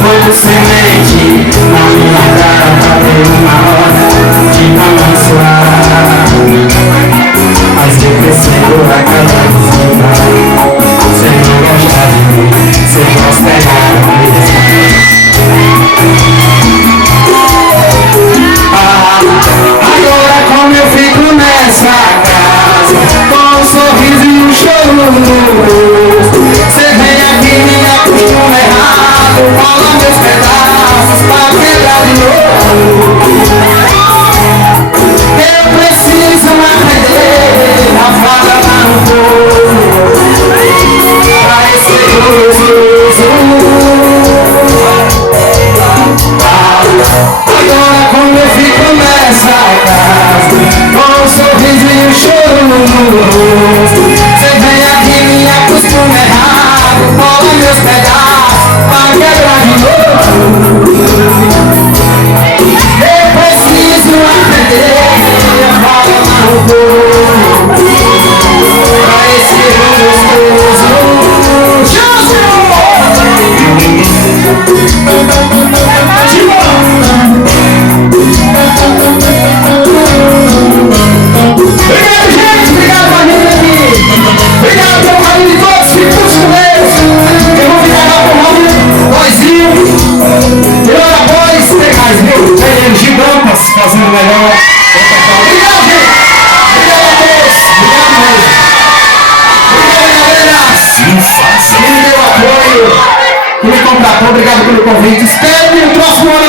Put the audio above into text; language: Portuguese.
Como semente na minha cara, veio uma hora de abençoar. Mas eu percebo a cada visita. Você não gosta de mim, você gosta de mim. Agora como eu fico nessa casa, com um sorriso e um choro no rosto. Você vem aqui e me acostuma errado, rola meus pedaços pra quebrar de novo. Eu preciso aprender a falar um pouco pra esse gostoso. Agora como eu fico nessa casa, com um sorriso e um choro no rosto. Você vem aqui e me acostuma errado, rola meus pedaços pra quebrar de novo. Eu preciso aprender a falar um pouco pra esse gostoso. Obrigado, gente! Obrigado, família aqui! Obrigado pelo carinho de todos, fico com eles! Eu vou ficar lá com o Raul, Loizinho, melhor após, Pegais, viu? Tem Gigantas fazendo melhor. Obrigado, gente! Obrigado a todos! Obrigado mesmo! Obrigado, galera! Que me deu apoio, que me contratou, obrigado pelo convite. Espero que no próximo ano